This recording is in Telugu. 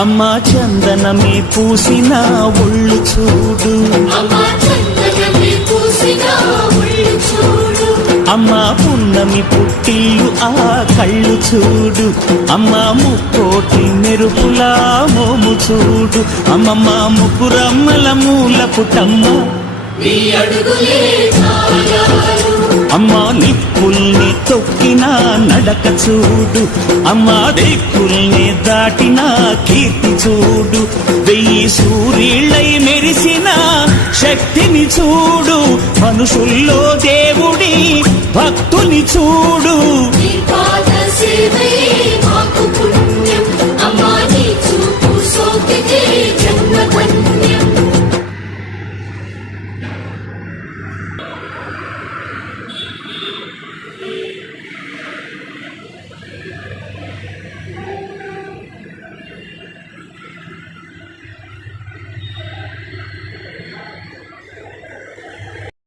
అమ్మా చందనమే పూసిన ఒళ్ళు చూడు, అమ్మా పున్నమి పుట్టిల్లు ఆ కళ్ళు చూడు, అమ్మా ముక్కోటి మెరుపులా మోము చూడు, అమ్మమ్మ ముగ్గురమ్మల మూల పుటమ్మ అమ్మా నిప్పుల్ని తొక్కిన నడక చూడు, అమ్మా దిక్కుల్ని దాటిన కీర్తి చూడు, 1000 సూర్యుళ్ళై మెరిసిన శక్తిని చూడు, మనుషుల్లో దేవుడి భక్తుని చూడు.